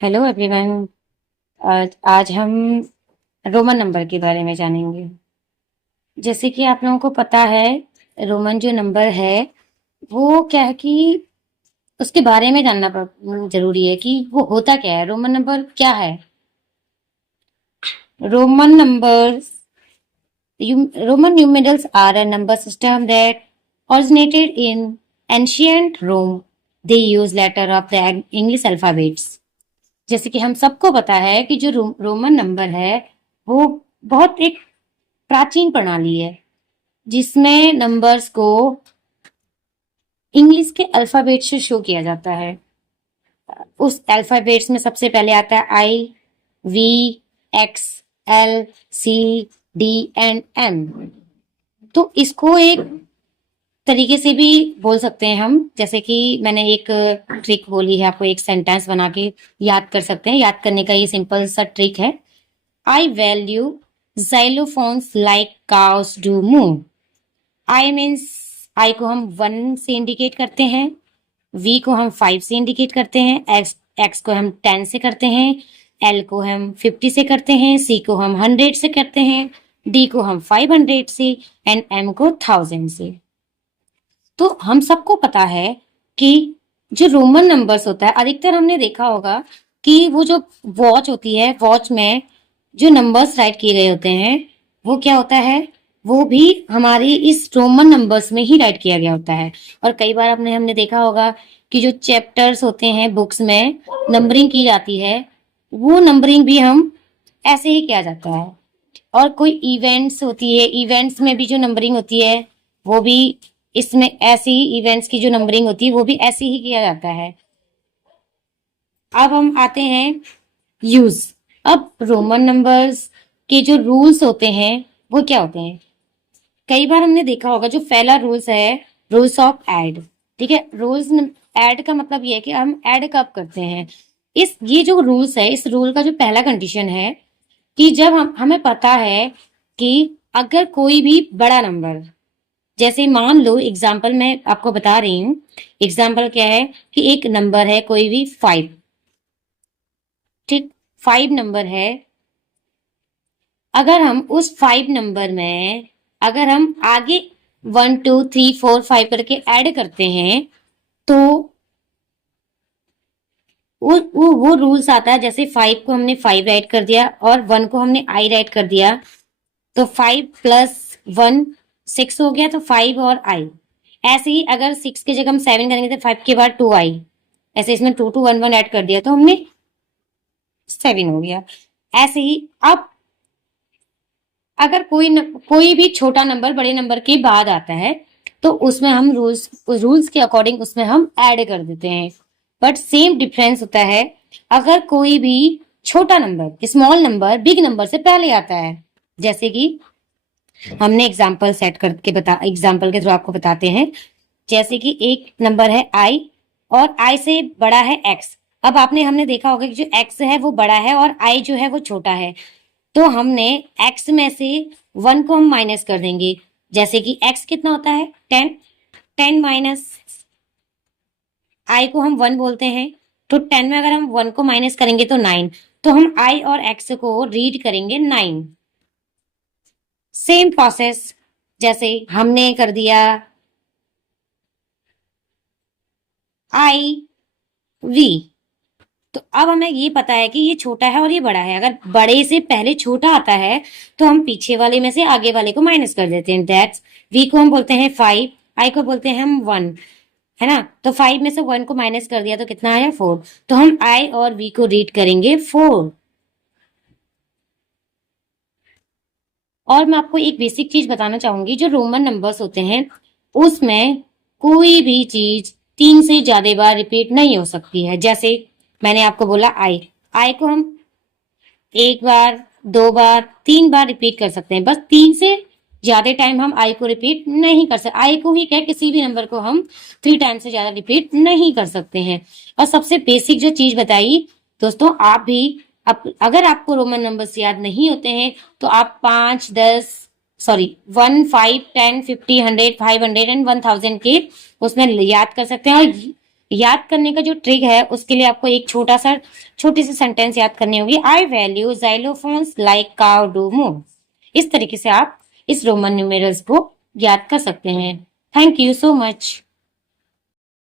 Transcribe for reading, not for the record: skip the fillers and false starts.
Hello everyone. आज हम Roman number के बारे में जानेंगे। जैसे कि आप लोगों को पता है, रोमन जो नंबर है वो क्या है कि उसके बारे में जानना जरूरी है कि वो होता क्या है। रोमन नंबर क्या है? Roman numbers Roman numerals are a number system that originated in ancient Rome. They use letter of the English alphabets. जैसे कि हम सबको पता है कि जो रोमन नंबर है वो बहुत एक प्राचीन प्रणाली है जिसमें नंबर्स को इंग्लिश के अल्फाबेट से शो किया जाता है। उस अल्फाबेट्स में सबसे पहले आता है I, V, X, L, C, D and M. तो इसको एक तरीके से भी बोल सकते हैं हम, जैसे कि मैंने एक ट्रिक बोली है आपको, एक सेंटेंस बना के याद कर सकते हैं। याद करने का ये सिंपल सा ट्रिक है। I value xylophones like cows do move. I means I को हम 1 से इंडिकेट करते हैं, वी को हम 5 से इंडिकेट करते हैं, एक्स को हम 10 से करते हैं, एल को हम 50 से करते हैं, सी को हम 100 से करते हैं, डी को हम 500 से एंड एम को 1000 से। तो हम सबको पता है कि जो रोमन नंबर्स होता है, अधिकतर हमने देखा होगा कि वो जो वॉच होती है, वॉच में जो नंबर्स राइट किए गए होते हैं वो क्या होता है, वो भी हमारी इस रोमन नंबर्स में ही राइट किया गया होता है। और कई बार हमने हमने देखा होगा कि जो चैप्टर्स होते हैं बुक्स में नंबरिंग की जाती है, वो नंबरिंग भी हम ऐसे ही किया जाता है। और कोई इवेंट्स होती है, इवेंट्स में भी जो नंबरिंग होती है वो भी इसमें ऐसी ही, इवेंट्स की जो नंबरिंग होती है वो भी ऐसे ही किया जाता है। अब हम आते हैं यूज। अब रोमन नंबर्स के जो रूल्स होते हैं वो क्या होते हैं? कई बार हमने देखा होगा जो पहला रूल्स है, रूल्स ऑफ ऐड। ठीक है, रूल्स ऐड का मतलब ये है कि हम ऐड कब करते हैं। इस ये जो रूल्स है, इस रूल का जो पहला कंडीशन है कि जब हमें पता है कि अगर कोई भी बड़ा नंबर, जैसे मान लो एग्जाम्पल मैं आपको बता रही हूँ, एग्जाम्पल क्या है कि एक नंबर है कोई भी 5। ठीक, 5 नंबर है। अगर हम उस 5 नंबर में अगर हम आगे 1 2 3 4 5 करके ऐड करते हैं तो वो रूल्स आता है। जैसे 5 को हमने 5 राइट कर दिया और 1 को हमने आई राइट कर दिया, तो 5 प्लस 1 6 हो गया, तो 5 और आई। ऐसे ही अगर 6 की जगह हम 7 करेंगे तो 5 के बाद 2 आई, ऐसे इसमें 2 2 1 1 ऐड कर दिया तो हमने 7 हो गया। ऐसे ही अब अगर कोई भी छोटा नंबर बड़े नंबर के बाद आता है तो उसमें हम रूल्स के अकॉर्डिंग उसमें हम ऐड कर देते हैं। बट सेम डिफरेंस होता है अगर कोई भी छोटा number, small number big number से पहले आता है। जैसे कि हमने एग्जाम्पल सेट करके एग्जाम्पल के थ्रू आपको बताते हैं। जैसे कि एक नंबर है आई और आई से बड़ा है एक्स। अब आपने हमने देखा होगा कि जो एक्स है वो बड़ा है और आई जो है वो छोटा है, तो हमने एक्स में से 1 को हम माइनस कर देंगे। जैसे कि एक्स कितना होता है 10, 10 माइनस आई को हम 1 बोलते हैं, तो 10 में अगर हम 1 को माइनस करेंगे तो 9, तो हम आई और एक्स को रीड करेंगे 9। सेम प्रोसेस जैसे हमने कर दिया आई वी, तो अब हमें ये पता है कि ये छोटा है और ये बड़ा है। अगर बड़े से पहले छोटा आता है तो हम पीछे वाले में से आगे वाले को माइनस कर देते हैं। दैट्स वी को हम बोलते हैं 5, आई को बोलते हैं हम 1, है ना। तो 5 में से 1 को माइनस कर दिया तो कितना आया 4, तो हम आई और वी को रीड करेंगे 4। और मैं आपको एक बेसिक चीज बताना चाहूंगी, जो रोमन नंबर्स होते हैं उसमें कोई भी चीज 3 से ज्यादा बार रिपीट नहीं हो सकती है। जैसे मैंने आपको बोला आई, आई को हम 1 बार 2 बार 3 बार रिपीट कर सकते हैं, बस 3 से ज्यादा टाइम हम आई को रिपीट नहीं कर सकते। आई को ही क्या, किसी भी नंबर को हम 3 टाइम से ज्यादा रिपीट नहीं कर सकते हैं। और सबसे बेसिक जो चीज बताई दोस्तों, आप भी अगर आपको रोमन नंबर्स याद नहीं होते हैं तो आप 5 10 सॉरी 1 5 10 50 100 500 एंड 1000 के उसमें याद कर सकते हैं। और याद करने का जो ट्रिक है उसके लिए आपको एक छोटी सी सेंटेंस याद करनी होगी। I value xylophones like cow do move. इस तरीके से आप इस रोमन न्यूमेरल्स को याद कर सकते हैं। Thank you so much.